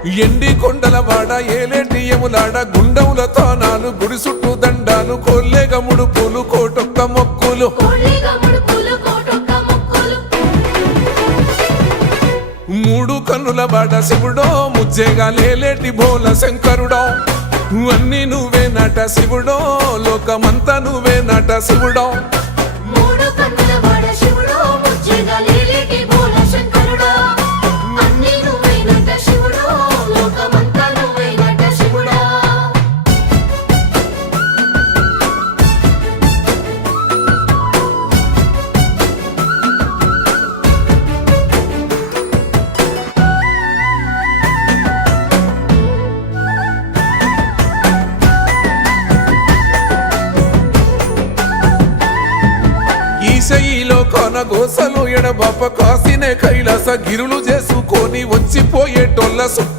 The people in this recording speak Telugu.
ఎండి కొండల వాడ ఏలేటి యములాడ గుండముల తానాలు గుడి చుట్టూ దండాలు కొల్లేగ ముడుపులు కోటొక్క మొక్కులు మూడు కన్నుల వాడ శివుడో ముజ్జేగా లేలేటి బోల శంకరుడో అన్ని నువ్వే నట శివుడో లోకమంతా నువ్వే నట శివుడో ఈశయిలో కొనగోసలు ఎడబాప కాసినే కైలాస గిరులు చేసుకొని వచ్చిపోయేటోళ్ళ